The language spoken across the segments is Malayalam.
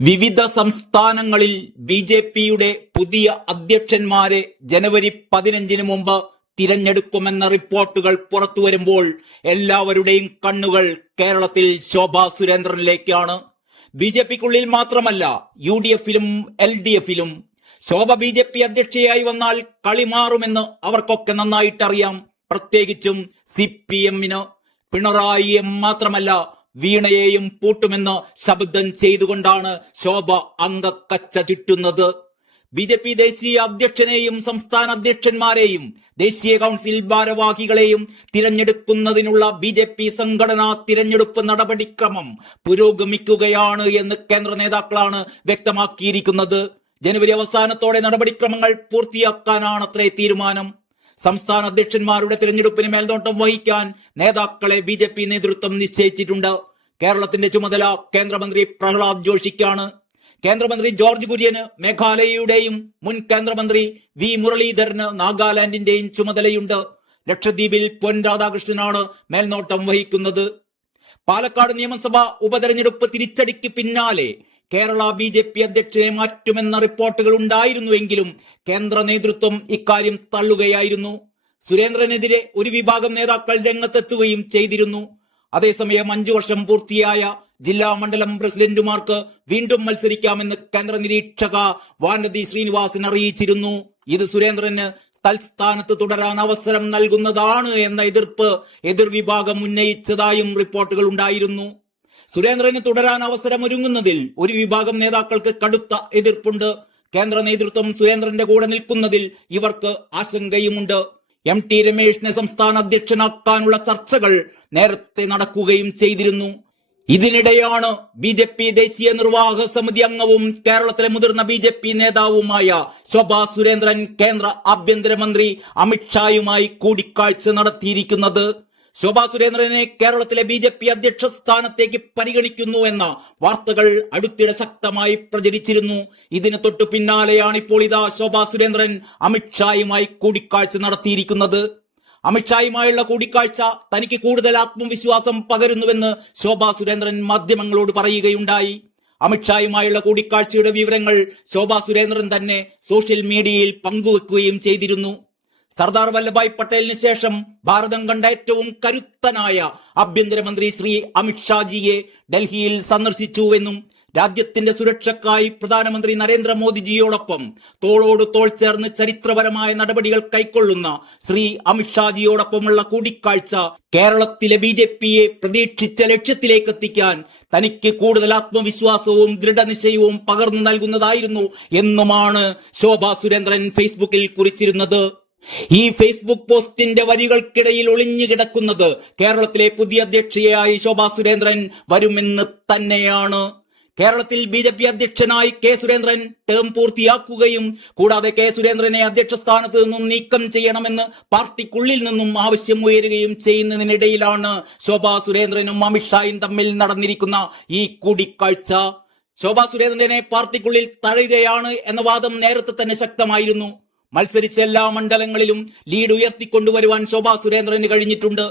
വിവിധ സംസ്ഥാനങ്ങളിൽ ബി.ജെ.പിയുടെ പുതിയ അധ്യക്ഷന്മാരെ ജനുവരി 15 മുമ്പ് തിരഞ്ഞെടുക്കുമെന്ന റിപ്പോർട്ടുകൾ പുറത്തുവരുമ്പോൾ എല്ലാവരുടെയും കണ്ണുകൾ കേരളത്തിൽ ശോഭാ സുരേന്ദ്രനിലേക്കാണ്. ബി.ജെ.പിക്കുള്ളിൽ മാത്രമല്ല യു.ഡി.എഫിലും എൽ.ഡി.എഫിലും ശോഭ ബി.ജെ.പി അധ്യക്ഷയായി വന്നാൽ കളി മാറുമെന്ന് അവർക്കൊക്കെ നന്നായിട്ടറിയാം. പ്രത്യേകിച്ചും CPM-ന് പിണറായിയെ മാത്രമല്ല വീണയെയും പൂട്ടുമെന്ന് ശബ്ദം ചെയ്തുകൊണ്ടാണ് ശോഭ അംഗക്കച്ച ചുറ്റുന്നത്. ബി.ജെ.പി ദേശീയ അധ്യക്ഷനെയും സംസ്ഥാന അധ്യക്ഷന്മാരെയും ദേശീയ കൗൺസിൽ ഭാരവാഹികളെയും തിരഞ്ഞെടുക്കുന്നതിനുള്ള ബി.ജെ.പി സംഘടനാ തിരഞ്ഞെടുപ്പ് നടപടിക്രമം പുരോഗമിക്കുകയാണ് എന്ന് കേന്ദ്ര നേതാക്കളാണ് വ്യക്തമാക്കിയിരിക്കുന്നത്. ജനുവരി അവസാനത്തോടെ നടപടിക്രമങ്ങൾ പൂർത്തിയാക്കാനാണത്രേ തീരുമാനം. സംസ്ഥാന അധ്യക്ഷന്മാരുടെ തിരഞ്ഞെടുപ്പിന് മേൽനോട്ടം വഹിക്കാൻ നേതാക്കളെ ബി.ജെ.പി നേതൃത്വം നിശ്ചയിച്ചിട്ടുണ്ട്. കേരളത്തിന്റെ ചുമതല കേന്ദ്രമന്ത്രി പ്രഹ്ലാദ് ജോഷിക്കാണ്. കേന്ദ്രമന്ത്രി ജോർജ് കുര്യന് മേഘാലയയുടെയും മുൻ കേന്ദ്രമന്ത്രി വി മുരളീധരന് നാഗാലാൻഡിന്റെയും ചുമതലയുണ്ട്. ലക്ഷദ്വീപിൽ പൊൻ രാധാകൃഷ്ണനാണ് മേൽനോട്ടം വഹിക്കുന്നത്. പാലക്കാട് നിയമസഭാ ഉപതെരഞ്ഞെടുപ്പ് തിരിച്ചടിക്ക് പിന്നാലെ കേരള ബി.ജെ.പി അധ്യക്ഷനെ മാറ്റുമെന്ന റിപ്പോർട്ടുകൾ ഉണ്ടായിരുന്നുവെങ്കിലും കേന്ദ്ര നേതൃത്വം ഇക്കാര്യം തള്ളുകയായിരുന്നു. സുരേന്ദ്രനെതിരെ ഒരു വിഭാഗം നേതാക്കൾ രംഗത്തെത്തുകയും ചെയ്തിരുന്നു. അതേസമയം 5 വർഷം പൂർത്തിയായ ജില്ലാ മണ്ഡലം പ്രസിഡന്റുമാർക്ക് വീണ്ടും മത്സരിക്കാമെന്ന് കേന്ദ്ര നിരീക്ഷക വാനതി ശ്രീനിവാസൻ അറിയിച്ചിരുന്നു. ഇത് സുരേന്ദ്രന് തൽസ്ഥാനത്ത് തുടരാൻ അവസരം നൽകുന്നതാണ് എന്ന എതിർവിഭാഗം ഉന്നയിച്ചതായും റിപ്പോർട്ടുകൾ ഉണ്ടായിരുന്നു. സുരേന്ദ്രന് തുടരാൻ അവസരം ഒരുങ്ങുന്നതിൽ ഒരു വിഭാഗം നേതാക്കൾക്ക് കടുത്ത എതിർപ്പുണ്ട്. കേന്ദ്ര നേതൃത്വം സുരേന്ദ്രന്റെ കൂടെ നിൽക്കുന്നതിൽ ഇവർക്ക് ആശങ്കയുമുണ്ട്. MT രമേശിനെ സംസ്ഥാന അധ്യക്ഷനാക്കാനുള്ള ചർച്ചകൾ നേരത്തെ നടക്കുകയും ചെയ്തിരുന്നു. ഇതിനിടെയാണ് ബി.ജെ.പി ദേശീയ നിർവാഹക സമിതി അംഗവും കേരളത്തിലെ മുതിർന്ന ബി.ജെ.പി നേതാവുമായ ശോഭാ സുരേന്ദ്രൻ കേന്ദ്ര ആഭ്യന്തരമന്ത്രി അമിത്ഷായുമായി കൂടിക്കാഴ്ച നടത്തിയിരിക്കുന്നത്. ശോഭാ സുരേന്ദ്രനെ കേരളത്തിലെ ബി.ജെ.പി അധ്യക്ഷ സ്ഥാനത്തേക്ക് പരിഗണിക്കുന്നുവെന്ന വാർത്തകൾ അടുത്തിടെ ശക്തമായി പ്രചരിച്ചിരുന്നു. ഇതിന് തൊട്ടു പിന്നാലെയാണ് ഇപ്പോൾ ഇതാ ശോഭാ സുരേന്ദ്രൻ അമിത്ഷായുമായി കൂടിക്കാഴ്ച നടത്തിയിരിക്കുന്നത്. അമിത്ഷായുമായുള്ള കൂടിക്കാഴ്ച തനിക്ക് കൂടുതൽ ആത്മവിശ്വാസം പകരുന്നുവെന്ന് ശോഭാ സുരേന്ദ്രൻ മാധ്യമങ്ങളോട് പറയുകയുണ്ടായി. അമിത്ഷായുമായുള്ള കൂടിക്കാഴ്ചയുടെ വിവരങ്ങൾ ശോഭാ സുരേന്ദ്രൻ തന്നെ സോഷ്യൽ മീഡിയയിൽ പങ്കുവെക്കുകയും ചെയ്തിരുന്നു. സർദാർ വല്ലഭായ് പട്ടേലിന് ശേഷം ഭാരതം കണ്ട ഏറ്റവും കരുത്തനായ ആഭ്യന്തരമന്ത്രി ശ്രീ അമിത്ഷാജിയെ ഡൽഹിയിൽ സന്ദർശിച്ചുവെന്നും രാജ്യത്തിന്റെ സുരക്ഷയ്ക്കായി പ്രധാനമന്ത്രി നരേന്ദ്രമോദിജിയോടൊപ്പം തോളോട് തോൾ ചേർന്ന് ചരിത്രപരമായ നടപടികൾ കൈക്കൊള്ളുന്ന ശ്രീ അമിത്ഷാജിയോടൊപ്പമുള്ള കൂടിക്കാഴ്ച കേരളത്തിലെ ബി.ജെ.പിയെ പ്രതീക്ഷിച്ച ലക്ഷ്യത്തിലേക്ക് എത്തിക്കാൻ തനിക്ക് കൂടുതൽ ആത്മവിശ്വാസവും ദൃഢനിശ്ചയവും പകർന്നു നൽകുന്നതായിരുന്നു എന്നുമാണ് ശോഭാ സുരേന്ദ്രൻ ഫേസ്ബുക്കിൽ കുറിച്ചിരുന്നത്. ഈ ഫേസ്ബുക്ക് പോസ്റ്റിന്റെ വരികൾക്കിടയിൽ ഒളിഞ്ഞു കിടക്കുന്നത് കേരളത്തിലെ പുതിയ അധ്യക്ഷയായി ശോഭാ സുരേന്ദ്രൻ വരുമെന്ന് തന്നെയാണ്. കേരളത്തിൽ ബി.ജെ.പി അധ്യക്ഷനായി കെ സുരേന്ദ്രൻ ടേം പൂർത്തിയാക്കുകയും കൂടാതെ കെ സുരേന്ദ്രനെ അധ്യക്ഷ സ്ഥാനത്ത് നിന്നും നീക്കം ചെയ്യണമെന്ന് പാർട്ടിക്കുള്ളിൽ നിന്നും ആവശ്യം ഉയരുകയും ചെയ്യുന്നതിനിടയിലാണ് ശോഭാ സുരേന്ദ്രനും അമിത്ഷായും തമ്മിൽ നടന്നിരിക്കുന്ന ഈ കൂടിക്കാഴ്ച. ശോഭാ സുരേന്ദ്രനെ പാർട്ടിക്കുള്ളിൽ തഴയുകയാണ് എന്ന വാദം നേരത്തെ തന്നെ ശക്തമായിരുന്നു. മത്സരിച്ച എല്ലാ മണ്ഡലങ്ങളിലും ലീഡ് ഉയർത്തിക്കൊണ്ടുവരുവാൻ ശോഭാ സുരേന്ദ്രന് കഴിഞ്ഞിട്ടുണ്ട്.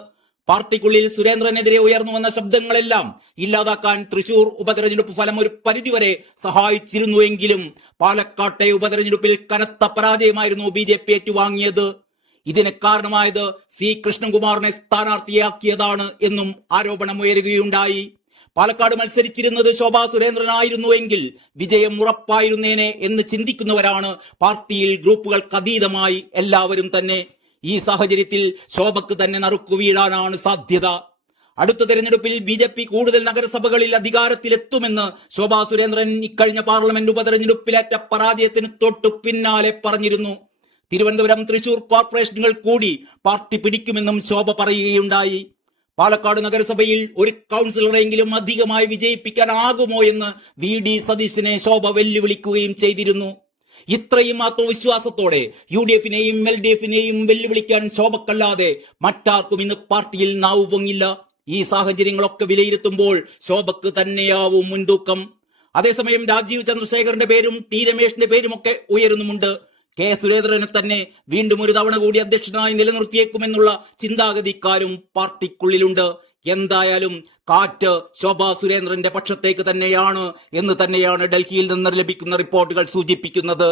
പാർട്ടിക്കുള്ളിൽ സുരേന്ദ്രനെതിരെ ഉയർന്നു വന്ന ശബ്ദങ്ങളെല്ലാം ഇല്ലാതാക്കാൻ തൃശൂർ ഉപതെരഞ്ഞെടുപ്പ് ഫലം ഒരു പരിധിവരെ സഹായിച്ചിരുന്നുവെങ്കിലും പാലക്കാട്ടെ ഉപതെരഞ്ഞെടുപ്പിൽ കനത്ത പരാജയമായിരുന്നു ബി.ജെ.പി ഏറ്റുവാങ്ങിയത്. ഇതിന് കാരണമായത് C കൃഷ്ണകുമാറിനെ സ്ഥാനാർത്ഥിയാക്കിയതാണ് എന്നും ആരോപണം ഉയരുകയുണ്ടായി. പാലക്കാട് മത്സരിച്ചിരുന്നത് ശോഭാ സുരേന്ദ്രനായിരുന്നുവെങ്കിൽ വിജയം ഉറപ്പായിരുന്നേനെ എന്ന് ചിന്തിക്കുന്നവരാണ് പാർട്ടിയിൽ ഗ്രൂപ്പുകൾക്കതീതമായി എല്ലാവരും തന്നെ. ഈ സാഹചര്യത്തിൽ ശോഭയ്ക്ക് തന്നെ നറുക്കു വീഴാനാണ് സാധ്യത. അടുത്ത തെരഞ്ഞെടുപ്പിൽ ബി.ജെ.പി കൂടുതൽ നഗരസഭകളിൽ അധികാരത്തിലെത്തുമെന്ന് ശോഭാ സുരേന്ദ്രൻ ഇക്കഴിഞ്ഞ പാർലമെന്റ് ഉപതെരഞ്ഞെടുപ്പിലേറ്റ പരാജയത്തിന് തൊട്ടു പിന്നാലെ പറഞ്ഞിരുന്നു. തിരുവനന്തപുരം, തൃശൂർ കോർപ്പറേഷനുകൾ കൂടി പാർട്ടി പിടിക്കുമെന്നും ശോഭ പറയുകയുണ്ടായി. പാലക്കാട് നഗരസഭയിൽ ഒരു കൗൺസിലറെങ്കിലും അധികമായി വിജയിപ്പിക്കാനാകുമോ എന്ന് VD സതീശനെ ശോഭ വെല്ലുവിളിക്കുകയും ചെയ്തിരുന്നു. ഇത്രയും ആത്മവിശ്വാസത്തോടെ UDF-നെയും LDF-നെയും വെല്ലുവിളിക്കാൻ ശോഭക്കല്ലാതെ മറ്റാർക്കും ഇന്ന് പാർട്ടിയിൽ നാവു പൊങ്ങില്ല. ഈ സാഹചര്യങ്ങളൊക്കെ വിലയിരുത്തുമ്പോൾ ശോഭക്ക് തന്നെയാവും മുൻതൂക്കം. അതേസമയം രാജീവ് ചന്ദ്രശേഖറിന്റെ പേരും T രമേശിന്റെ പേരുമൊക്കെ ഉയരുന്നുമുണ്ട്. കെ സുരേന്ദ്രനെ തന്നെ വീണ്ടും ഒരു തവണ കൂടി അധ്യക്ഷനായി നിലനിർത്തിയേക്കുമെന്നുള്ള ചിന്താഗതിക്കാരും പാർട്ടിക്കുള്ളിലുണ്ട്. എന്തായാലും കാറ്റ് ശോഭാ സുരേന്ദ്രന്റെ പക്ഷത്തേക്ക് തന്നെയാണ് എന്ന് തന്നെയാണ് ഡൽഹിയിൽ നിന്ന് ലഭിക്കുന്ന റിപ്പോർട്ടുകൾ സൂചിപ്പിക്കുന്നത്.